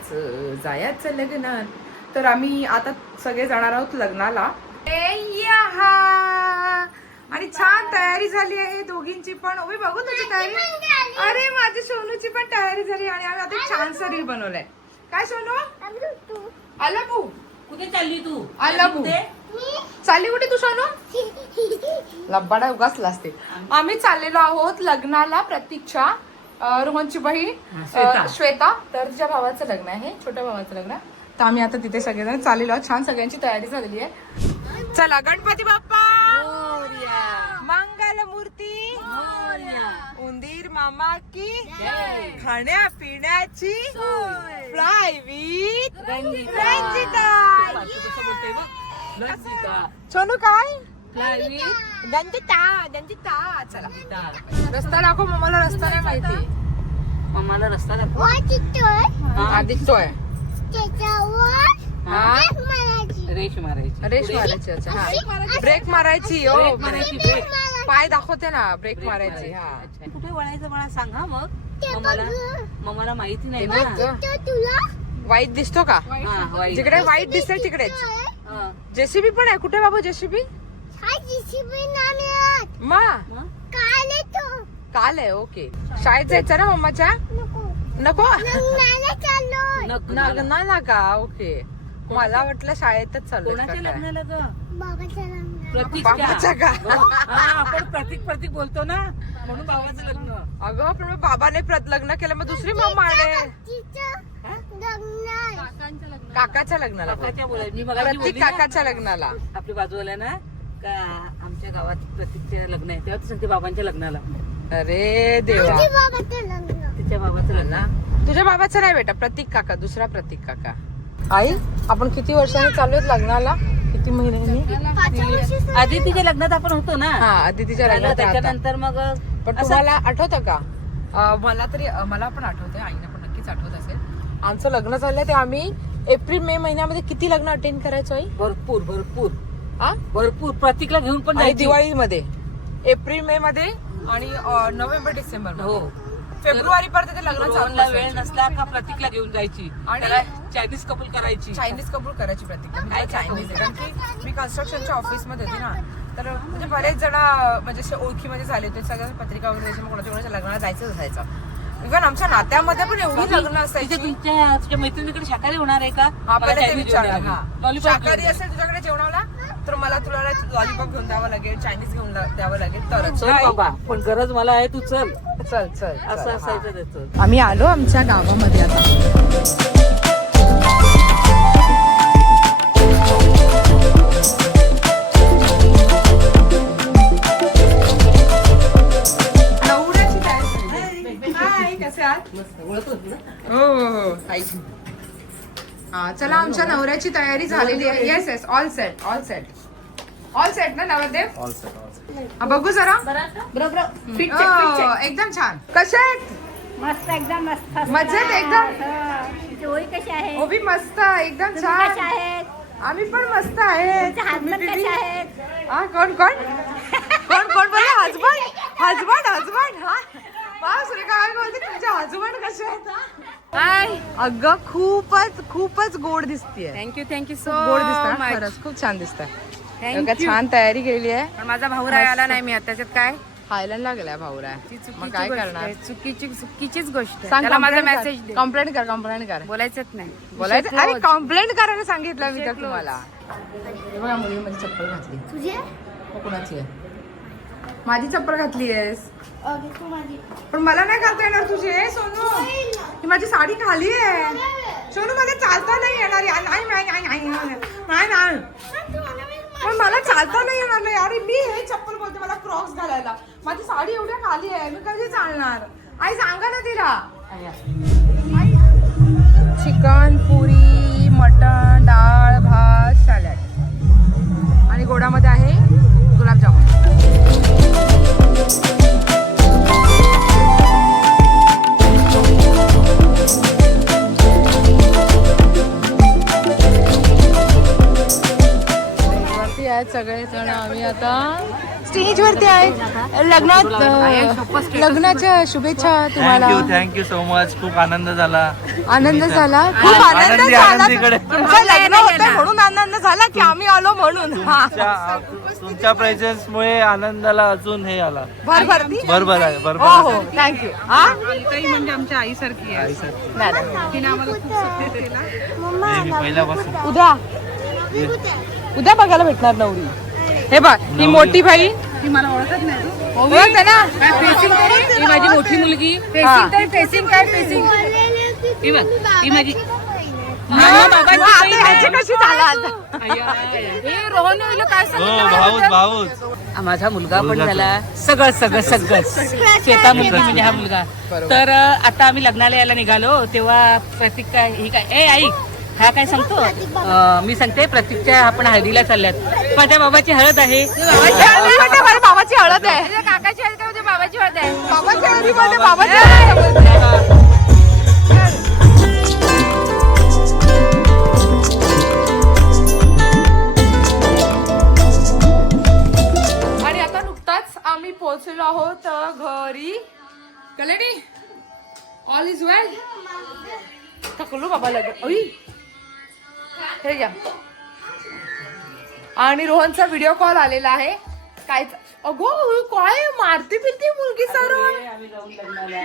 भावाचं जायचं लग्नात. तर आम्ही आता सगळे जाणार आहोत लग्नाला. आणि छान तयारी झाली आहे दोघींची पण. ओबी बघू तुझी तयारी. अरे माझी सोनूची पण तयारी झाली आणि आम्ही आता छानसा रील बनवलाय. काय सोनू? आलाबू कुठे चालली तू? आलाबू चालली कुठे तू सोनू? लब्बाडा उगाच असते. आम्ही चाललेलो आहोत लग्नाला. प्रतीक्षा रोहनची बहीण श्वेता, तर तिच्या भावाचं लग्न आहे, छोट्या भावाचं लग्न. तर आम्ही आता तिथे सगळेजण चाललेलो आहोत. छान सगळ्यांची तयारी झालेली आहे. चला गणपती बाप्पा मंगल मूर्ती उंदीर मामा की खाण्या पिण्याची फ्लाय विथ रंजिता. सोनू काय? रंजिता. चला रस्ता दाखव मम्माला. रस्ता नाही माहिती. मम्माला रस्ता दाखव. दिसतोय. रेष मारायची. रेष मारायची. अच्छा हा ब्रेक मारायची. हो ब्रेक. पाय दाखवते ना ब्रेक मारायची. हा कुठे वळायचं मला सांगा मग. मम्माला माहिती नाही ना. वाईट दिसतो का? जिकडे वाईट दिसते तिकडेच. जेसीबी पण आहे. कुठे बाबा जेसीबी? काल आहे. ओके. शाळेत जायचं ना मम्माच्या? नको ना का? ओके. मला वाटलं शाळेतच चालू. लग्नाला ग? बाबाच्या का? आपण प्रतीक बोलतो ना, म्हणून बाबाचं लग्न. अगं पण बाबाने लग्न केलं मग दुसरी मम्मा आले. काकाच्या लग्नाला. प्रतीक काकाच्या लग्नाला. आपली बाजूला ना का आमच्या गावात प्रतीकचे लग्न आहे, तेव्हा सांगते बाबांच्या लग्नाला. अरे देवा. तिच्या बाबाचं लग्न. तुझ्या बाबाचं नाही बेटा, प्रतीक काका. दुसरा प्रतीक काका. आई आपण किती वर्षांनी चालू आहेत लग्नाला? किती महिन्यांनी? आदितीच्या लग्नात आपण होतो ना. हा आदितीच्या लग्नात. त्याच्यानंतर मग पण तुम्हाला आठवतं का? मला पण आठवतंय, आईला पण नक्कीच आठवत असेल. आमचं लग्न झालं ते आम्ही एप्रिल मे महिन्यामध्ये किती लग्न अटेंड करायचो आई? भरपूर प्रतीकला घेऊन पण आणि दिवाळीमध्ये एप्रिल मे मध्ये आणि नोव्हेंबर डिसेंबर. हो. फेब्रुवारी पर्यंत ते लग्न चालू. वेळ नसला का प्रतीकला घेऊन जायची आणि चायनीज कबूल करायची. प्रतीक चायनीज. कारण की मी कन्स्ट्रक्शनच्या ऑफिस मध्ये होते ना, तर म्हणजे बरेच जण म्हणजे असे ओळखीमध्ये झाले होते. सगळ्या पत्रिका वगैरे कोणाच्या लग्नाला जायचं असायचं. इव्हन आमच्या नात्यामध्ये पण एवढी लग्न असायची. तुझ्या मैत्रिणीकडे शाकाहारी होणार आहे का? हा पहिले ते विचारलं. शाकाहारी असेल तुझ्याकडे जेवणाला तर तुला लॉलीपॉप घेऊन द्यावं लागेल, चायनीज घेऊन द्यावं लागेल तरच. बाबा पण गरज मला आहे, तू चल चल असं असायचं त्याचं. आम्ही आलो आमच्या गावामध्ये आता. हो चला आमच्या नवऱ्याची तयारी झालेली आहे. येस ऑल सेट ना नवरदेव? बघू जरा. एकदम छान. कसे आहेत? मस्त एकदम मस्त. मजेत एकदम. कशी आहे? ओबी मस्त एकदम छान. आम्ही पण मस्त आहे. कोण बोला? हजबंड. हा सुरेखा काय बोलते? तुमचे हजबंड कसे आहेत? अगं खूपच गोड दिसतीये. थँक्यू सो गोड दिसत. खरंच खूप छान दिसत. छान तयारी केली आहे. पण माझा भाऊराय आला नाही. मी त्याच्यात काय थायलंडला गेलाय भाऊराय. मग काय करणार? चुकीचीच गोष्ट. सांग. त्याला माझा मेसेज दे. कंप्लेंट कर. बोलायचंच नाही. बोलायचं. अरे कंप्लेंट करायला सांगितलं मी तर तुम्हाला. बघा मुलीमध्ये चप्पल घातली. तुझी कोणाची आहे? माझी चप्पल घातली आहेस. पण मला नाही घालता येणार तुझी. सोनू ही माझी साडी खाली आहे. सोनू मला चालता नाही येणार. नाही पण मला चालता नाही येणार नाही. अरे मी हे चप्पल बोलते, मला क्रॉक्स घालायला. माझी साडी एवढ्या खाली आहे, मी कधी चालणार? आई सांगा ना तिला. चिकन, पुरी, मटण, डाळ, भात, सॅलड आणि गोडामध्ये आहे गुलाबजामुन. सगळे जण आम्ही आता स्टेज वरती आहे. लग्नाच्या शुभेच्छा तुम्हाला. Thank you so much. खूप आनंद झाला. आनंद झाला, खूप आनंद आनंदी- झाला. आनंदीकडे. तुमचं लग्न होतं म्हणून आनंद झाला की आम्ही आलो म्हणून. हा. तुमच्या प्रेझेन्स मुळे आनंदाला अजून हे आला. भरभरती. बरोबर आहे, हो बरोबर हो, आहे. थँक्यू. हा म्हणजे आमच्या आईसारखी आहे. नाही, नाही. तिने आम्हाला खूप सपोर्ट केला. मी पहिल्यापासून उद्या बघायला भेटणार नवरी. हे बघ, ही मोठी बाई ती मला ओळखत नाही तू. ओळखते ना. ही माझी मोठी मुलगी. फेसिंग ही बघ, ही माझी ह्याची कशी झाला आता? रोहन येईल काय हो, भाऊच माझा मुलगा पण झाला. सगळं शेता मुलगी म्हणजे हा मुलगा. तर आता आम्ही लग्नाला यायला निघालो तेव्हा प्रतीक काय ही काय ए आई हा काय सांगतो. मी सांगते प्रतीकच्या आपण हळदीला चालल्यात. माझ्या बाबाची हळद आहे. माझ्या बाबाची हळद आहे. काकाची हळद आहे, बाबाची हळद आहे. बाबाची हळदीमध्ये बाबाची हळद आहे. आणि आता नुकताच आम्ही पोहोचलो आहोत घरी. कलेडी ऑल इज वेल. थकलो बाबा लग्न. हे घ्या. आणि रोहनचा व्हिडिओ कॉल आलेला आहे. काय अगो काय मारते फिरते मुलगी सर.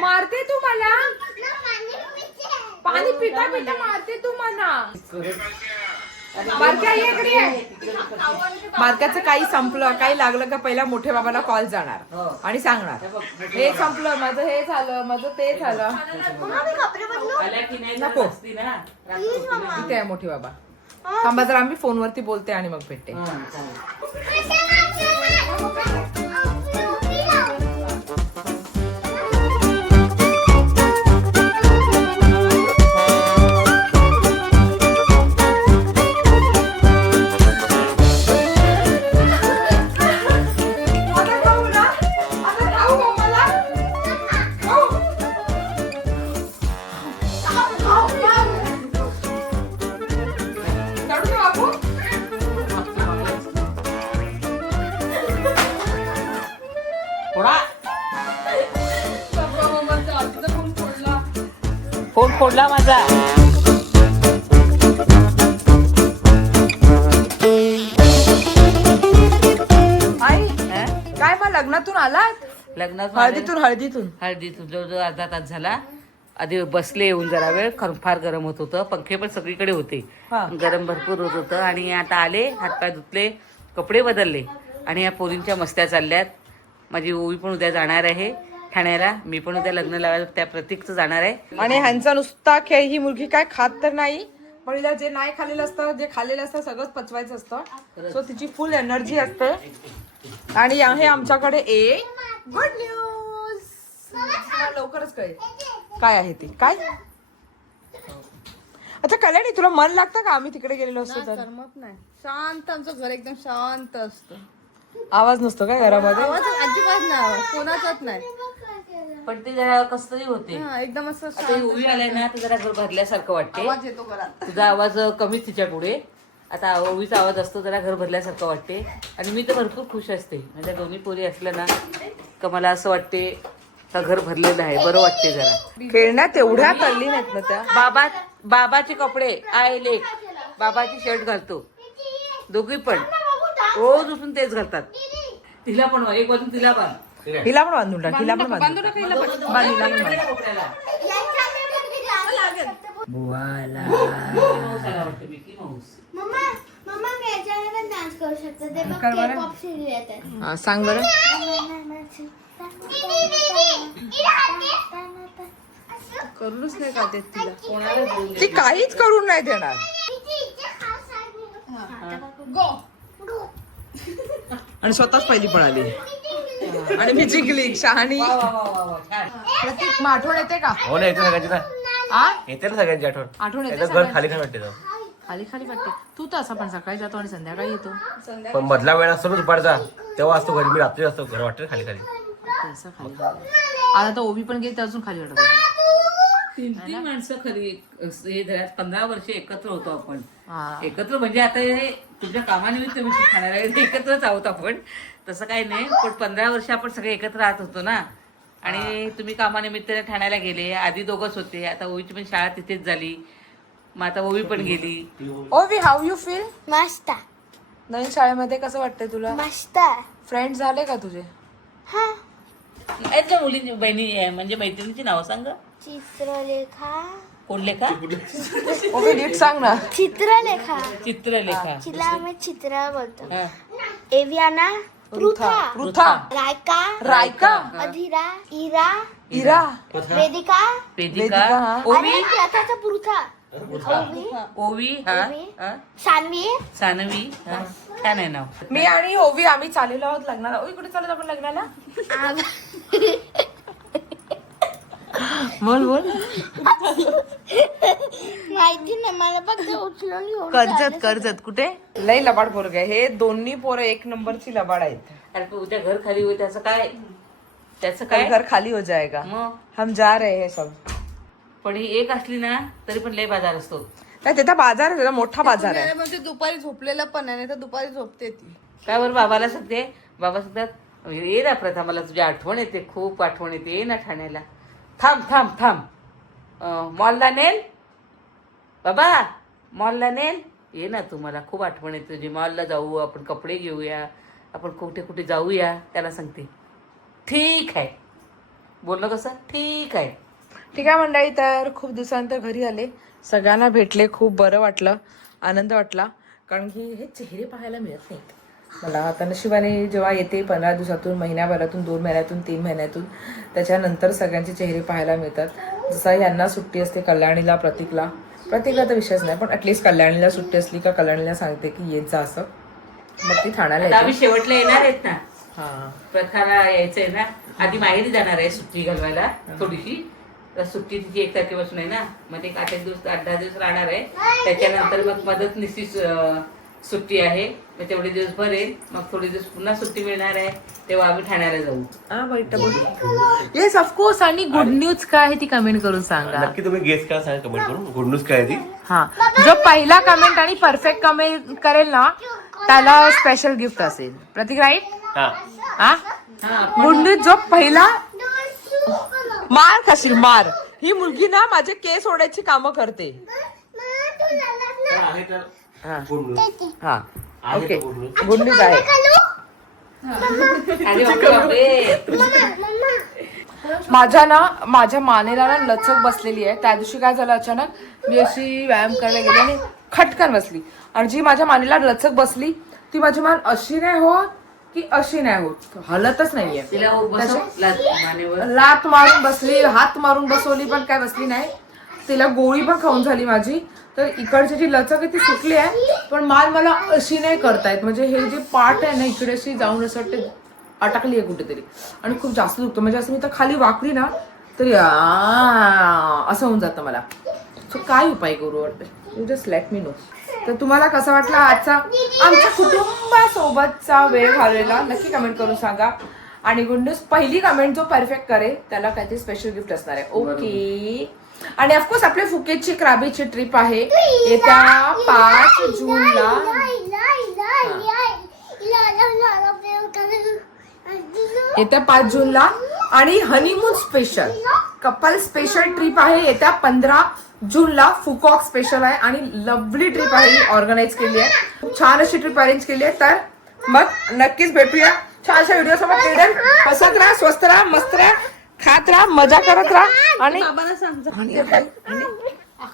मारते तू मला. पाणी पिता पिता मारते तू मला. बारक्याचं काही संपलं काही लागलं का पहिला मोठ्या बाबाला कॉल जाणार आणि सांगणार हे संपलं माझं, हे झालं माझं, ते झालं. नको इथे आहे मोठी बाबा. थांबा जरा आम्ही फोनवरती बोलते आणि मग भेटते. फोन फोडला माझा. आई काय मग लग्नातून आलात? लग्नात हळदीतून हळदीतून जवळजवळ अर्धा तास झाला. आधी बसले येऊन जरा वेळ, कारण फार गरम होत होतं. पंखे पण सगळीकडे होते. गरम भरपूर होत होतं. आणि आता आले, हातपाय धुतले, कपडे बदलले आणि या पोरींच्या मस्त्या चालल्यात. माझी ओवी पण उद्या जाणार आहे ठाण्याला. मी पण उद्या लग्न लावायला त्या प्रतीकचं जाणार आहे. आणि ह्यांचा नुसता खेळ. ही मुलगी काय खात तर नाही, पण हिला जे नाही खाल्लेलं असतं, जे खाल्लेलं असतं सगळंच पचवायचं असतं. सो तिची फुल एनर्जी असते. आणि आहे आमच्याकडे एक गुड न्यूज. लवकरच कळेल काय आहे ती. काय अच्छा कल्याणी तुला मन लागतं का आम्ही तिकडे गेलेलो असतो तर? करमत नाही. शांत आमचं घर एकदम शांत असतं. आवाज नसतो काय घरामध्ये? अजिबात नाही, कोणाचाच नाही. पण ते जरा कस तरी होते. एकदम असं आता ही ओवी आलाय ना, तर जरा घर भरल्यासारखं वाटते. येतो घरात. तुझा आवाज कमीच तिच्या पुढे. आता ओवीचा आवाज असतो, जरा घर भरल्यासारखं वाटते. आणि मी तर भरपूर खुश असते. माझ्या दोन्ही पोरी असल्या ना का मला असं वाटते का घर भरलेलं आहे, बरं वाटते जरा. खेळण्यात एवढ्या तल्लीन आहेत ना त्या. बाबाचे कपडे आहे लेक, बाबाची शर्ट घालतो दोघी पण. रोज उठून तेच घालतात. तिला पण एक बाजून तिला पण हिला पण बांधून टाक. हिला पण बांधून टाक. हा सांग बरं. करूनच नाही का देत तिला. ती काहीच करून नाही देणार. आणि स्वतःच पहिली पळाली आणि मी जिंकली. शहाणी. प्रतीक मग आठवण येते का? हो ना, येते सगळ्यांची ना. आ? येते ना सगळ्यांची आठवण. आठवण येते घर सगळ्यांची? खाली खाली वाटते तेव्हा. खाली खाली वाटते. तू तर असं पण सकाळी जातो आणि संध्याकाळी येतो. पण मधला वेळ असतो ना दुपारचा, तेव्हा असतो घरी. मी रात्री असतो, घर वाटतं खाली खाली. असं खाली खाली. आता तर ओवी पण गेली तर अजून खाली वाटत. तीन माणसं खरी हे घरात 15 वर्ष एकत्र होतो आपण. हा. एकत्र म्हणजे आता हे तुमच्या कामानिमित्त मी खाणारा एकत्रच आहोत आपण, तसं काही नाही. पण 15 वर्ष आपण सगळे एकत्र राहत होतो ना. आणि तुम्ही कामानिमित्त ठाण्याला गेले. आधी दोघंच होते, आता ओवीची पण शाळा तिथेच झाली, मग आता ओवी पण गेली. ओवी, हाऊ यू फील? मस्त नवीन शाळेमध्ये कसं वाटतंय तुला? मस्त. फ्रेंड झाले का तुझे? हा. यांच्या मुलींची बहिणी म्हणजे मैत्रिणीची नावं सांग. चित्रलेखा. कोण लेखा? ओवी नीट सांग ना. चित्रलेखा. चित्रलेखा. तिला आम्ही चित्र बोलतो. हा. एवियाना. पृथा. पृथा. रायका. रायका. अधीरा. इरा. इरा. वेदिका. वेदिका. हा. ओवी. अरे प्रथाचा पृथा. ओवी. ओवी. हा. ओवी. हा. सान्वी. सानवी. हा. छान आहे नाव. मी आणि ओवी आम्ही चाललेलो आहोत लग्नाला. ओवी कुठे चालत आपण लग्नाला? बोल बोल. माहिती नाही मला, फक्त उचलून घेऊन कर्जत कुठे? लय लबाड पोरग आहे हे. दोन्ही पोरं एक नंबरची लबाड आहेत. अरे पण उद्या घर खाली होईल त्याचं काय? त्याचं काय? घर खाली हो जाएगा. मग हम जा रहे हैं सब. पण ही एक असली ना तरी पण लय बाजार असतो. नाही त्याचा बाजार आहे, त्याचा मोठा बाजार आहे. म्हणजे दुपारी झोपलेलं पण आहे, तर दुपारी झोपते ती. काय बरं बाबाला सांगते, बाबा सांगतात ये ना प्रथा, मला तुझी आठवण येते, खूप आठवण येते, ये ना ठाण्याला. थांब थांब थांब, मॉलला नेल बाबा, मॉलला नेल, ये ना तू, मला खूप आठवण येते तुझी. मॉलला जाऊ आपण, कपडे घेऊया आपण, कुठे कुठे जाऊया. त्याला सांगते ठीक आहे. बोलणं कसं? ठीक आहे. ठीक आहे मंडळी, तर खूप दिवसानंतर घरी आले, सगळ्यांना भेटले, खूप बरं वाटलं, आनंद वाटला. कारण की हे चेहरे पाहायला मिळत नाहीत मला. आता नशिबाने जेव्हा येते 15 दिवसातून, महिन्याभरातून, 2 महिन्यातून, 3 महिन्यातून, त्याच्यानंतर सगळ्यांचे चेहरे पाहायला मिळतात. जसं यांना सुट्टी असते, कल्याणीला, प्रतीकला तर विषयच नाही, पण ॲटलिस्ट कल्याणीला सुट्टी असली का कल्याणीला सांगते की येत जा असं, मग ती ठाण्याला आता आम्ही येते. शेवटला येणार आहेत ना, हां, प्रथाला यायचंय ना. आधी माहेरी जाणार आहे सुट्टी घालवायला थोडीशी. तर सुट्टी तिची 1 तारखेपासून आहे ना, मग ते 8 दिवस 8-10 दिवस राहणार आहे. त्याच्यानंतर मग मदतनीसची सुट्टी आहे, मग तेवढे दिवस भरेल, मग थोडे दिवस पुन्हा सुट्टी मिळणार आहे, तेव्हा आम्ही ठाण्याला जाऊ. Yes of course. आणि गुड न्यूज काय आहे ती कमेंट करून सांगा. नक्की तुम्ही गेस करा, सांगा कमेंट करून गुड न्यूज काय आहे ती. हा, जो पहिला कमेंट आणि परफेक्ट कमेंट करेल ना त्याला स्पेशल गिफ्ट असेल. प्रतीक राईट? हा, हा, गुड न्यूज जो पहिला. मार खाशील मार. ही मुलगी ना माझे केस ओढायची कामं करते. आहे तर हा, गुड न्यूज हा, आहे ओके, तर गुड न्यूज. गुड न्यूज आहे. अरे बापरे. माझ्या मानेला ना लचक बसलेली आहे. त्या दिवशी काय झालं, अचानक मी अशी व्यायाम करायला गेली आणि खटकन बसली. आणि जी माझ्या मानेला लचक बसली ती माझी मान अशी नाही होत की अशी नाही होत, हलतच नाहीये. तिला बसव मानेवर. लात मारून बसली, हात मारून बसवली, पण काय बसली नाही. तिला गोळी पण खाऊन झाली माझी. तर इकडची जी लचक आहे ती सुटली आहे, पण मान मला अशी नाही करतायत. म्हणजे हे जे पार्ट आहे ना इकडे अशी जाऊन असं वाटते अटकली आहे कुठेतरी, आणि खूप जास्त दुखतं. म्हणजे असं मी तर खाली वाकली ना तरी असं होऊन जातं मला. सो काय उपाय करू वाटतं, you just let me know. तर तुम्हाला कसा वाटला आजचा आमच्या कुटुंबासोबतचा वेळ घालवलेला, नक्की कमेंट करून सांगा. आणि गुड न्यूज, पहिली कमेंट जो परफेक्ट करेल त्याला काहीतरी स्पेशल गिफ्ट असणार आहे. ओके. आणि ऑफकोर्स आपल्या फुकेतची क्राबीची ट्रिप आहे येत्या 5 जूनला. येत्या 5 जूनला. आणि honeymoon special, couple special trip आहे येत्या 15 जूनला. फुकॉक स्पेशल आहे आणि लवली ट्रिप आहे, ही ऑर्गनाईज केली आहे. खूप छान अशी ट्रिप अरेंज केली आहे. तर मग नक्कीच भेटूया छानशा व्हिडिओ सोबत. हसत राहा, स्वस्त राहा, मस्त राहा, खात राहा, मजा करत राहा. आणि बाबाला सांग.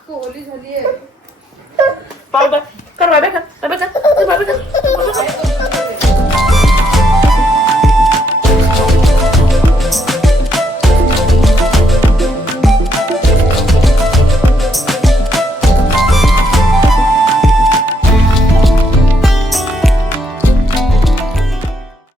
ओली झाली कर बाय बाय कर.